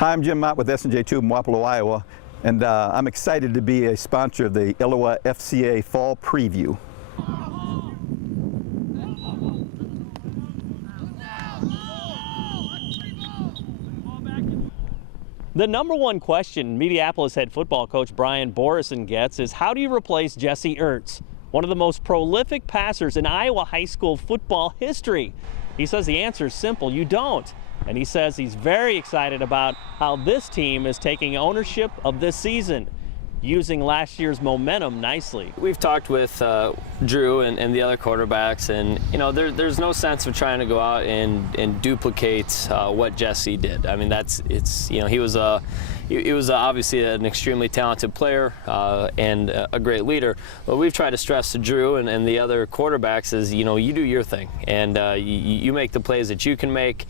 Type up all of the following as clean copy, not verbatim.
Hi, I'm Jim Mott with S&J Tube in Wapello, Iowa, and I'm excited to be a sponsor of the ILLOWA FCA Fall Preview. The number one question Mediapolis head football coach Brian Borrison gets is, how do you replace Jesse Ertz, one of the most prolific passers in Iowa high school football history? He says the answer is simple: you don't. And he says he's very excited about how this team is taking ownership of this season, using last year's momentum nicely. We've talked with Drew and the other quarterbacks, and there's no sense of trying to go out and duplicate what Jesse did. I mean, he was obviously an extremely talented player and a great leader. But we've tried to stress to Drew and the other quarterbacks is, you do your thing, and you make the plays that you can make.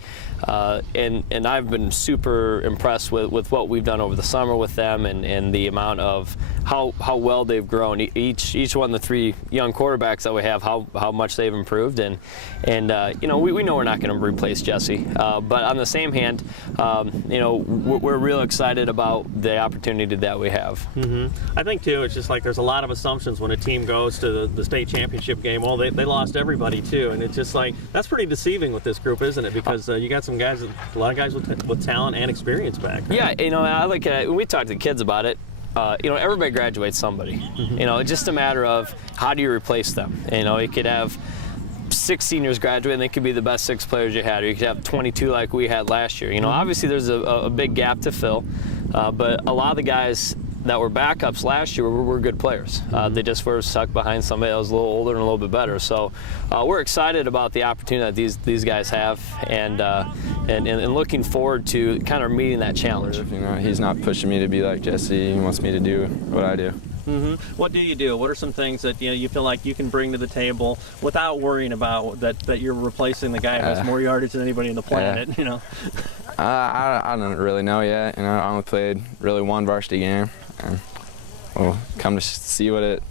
And I've been super impressed with what we've done over the summer with them, and the amount of how well they've grown. Each one of the three young quarterbacks that we have, how much they've improved, and we know we're not going to replace Jesse, but on the same hand, we're real excited about the opportunity that we have. I think too, it's just like there's a lot of assumptions when a team goes to the state championship game. Well, they lost everybody too, and it's just like that's pretty deceiving with this group, isn't it? Because you got some guys, a lot of guys with talent and experience back. Right? Yeah, I look at it, when we talk to the kids about it, everybody graduates somebody. It's just a matter of how do you replace them. You could have 6 seniors graduate and they could be the best 6 players you had, or you could have 22 like we had last year. Obviously there's a big gap to fill, but a lot of the guys that were backups last year were good players. They just were stuck behind somebody that was a little older and a little bit better. So we're excited about the opportunity that these guys have, and looking forward to kind of meeting that challenge. He's not pushing me to be like Jesse. He wants me to do what I do. What do you do? What are some things that you feel like you can bring to the table without worrying about that you're replacing the guy who has more yardage than anybody on the planet? I don't really know yet. I only played really one varsity game, and we'll come to see what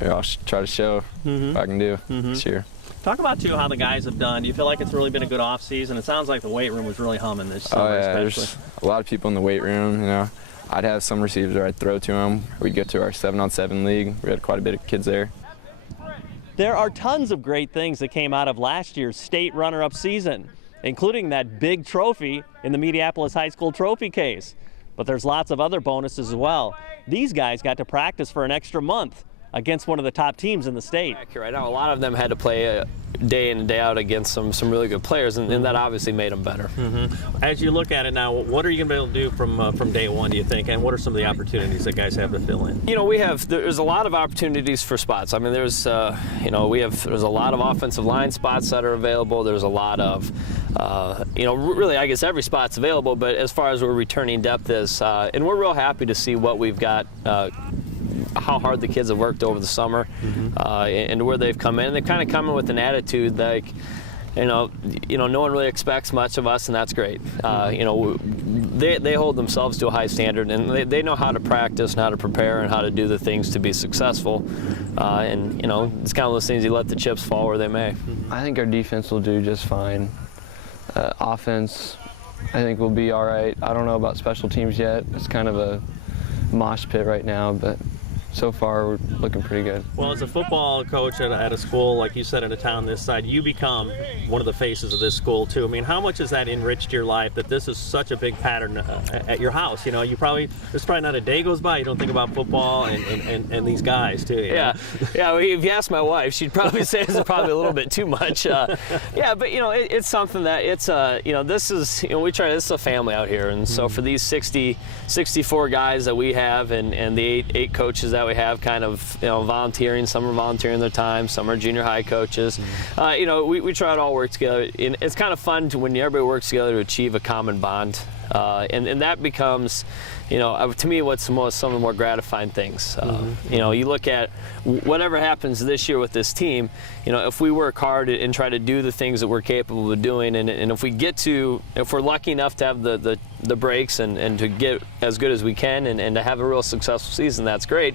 I'll try to show what I can do this year. Talk about too how the guys have done. Do you feel like it's really been a good off season? It sounds like the weight room was really humming this summer. Oh yeah, especially. There's a lot of people in the weight room. I'd have some receivers where I'd throw to them. We'd go to our 7-on-7 league. We had quite a bit of kids there. There are tons of great things that came out of last year's state runner-up season, including that big trophy in the Mediapolis High School trophy case. But there's lots of other bonuses as well. These guys got to practice for an extra month against one of the top teams in the state. Right now, a lot of them had to play day in and day out against some really good players, and that obviously made them better. As you look at it now, what are you going to be able to do from day one, do you think, and what are some of the opportunities that guys have to fill in? There's a lot of opportunities for spots. I mean, there's a lot of offensive line spots that are available. There's a lot of really, I guess every spot's available, but as far as where returning depth is, and we're real happy to see what we've got, how hard the kids have worked over the summer, and where they've come in. And they've kind of come in with an attitude like, no one really expects much of us, and that's great. They hold themselves to a high standard, and they know how to practice and how to prepare and how to do the things to be successful. And it's kind of those things, you let the chips fall where they may. I think our defense will do just fine. Offense, I think we'll be all right. I don't know about special teams yet. It's kind of a mosh pit right now, but so far we're looking pretty good. Well, as a football coach at a school, like you said, in a town this side, you become one of the faces of this school too. I mean, how much has that enriched your life, that this is such a big pattern at your house? There's probably not a day goes by you don't think about football and these guys too. Yeah. Well, if you ask my wife, she'd probably say it's probably a little bit too much. But it's something that this is a family out here, and so for these 64 guys that we have, and the eight coaches that we have kind of volunteering, some are volunteering their time, some are junior high coaches. We try to all work together, and it's kind of fun when everybody works together to achieve a common bond, and that becomes to me what's some of the more gratifying things. You look at whatever happens this year with this team, if we work hard and try to do the things that we're capable of doing, and if we're lucky enough to have the breaks and to get as good as we can and to have a real successful season, that's great.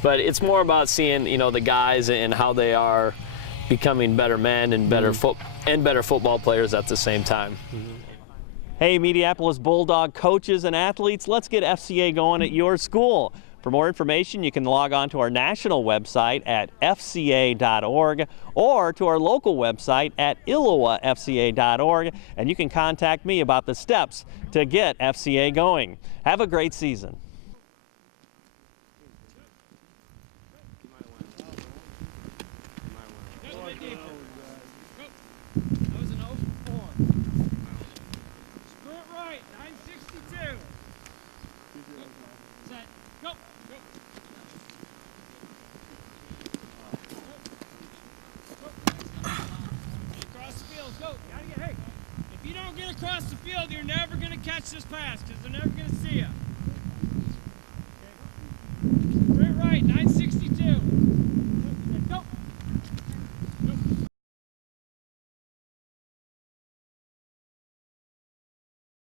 But it's more about seeing the guys and how they are becoming better men and better football players at the same time. Hey, Mediapolis Bulldog coaches and athletes, let's get FCA going at your school. For more information, you can log on to our national website at fca.org or to our local website at illowafca.org, and you can contact me about the steps to get FCA going. Have a great season. That was an 0 for 4. Screw it right, 962. Set, go. Across the field, go. Gotta get, hey, if you don't get across the field, you're never going to catch this pass because they're never going to see you.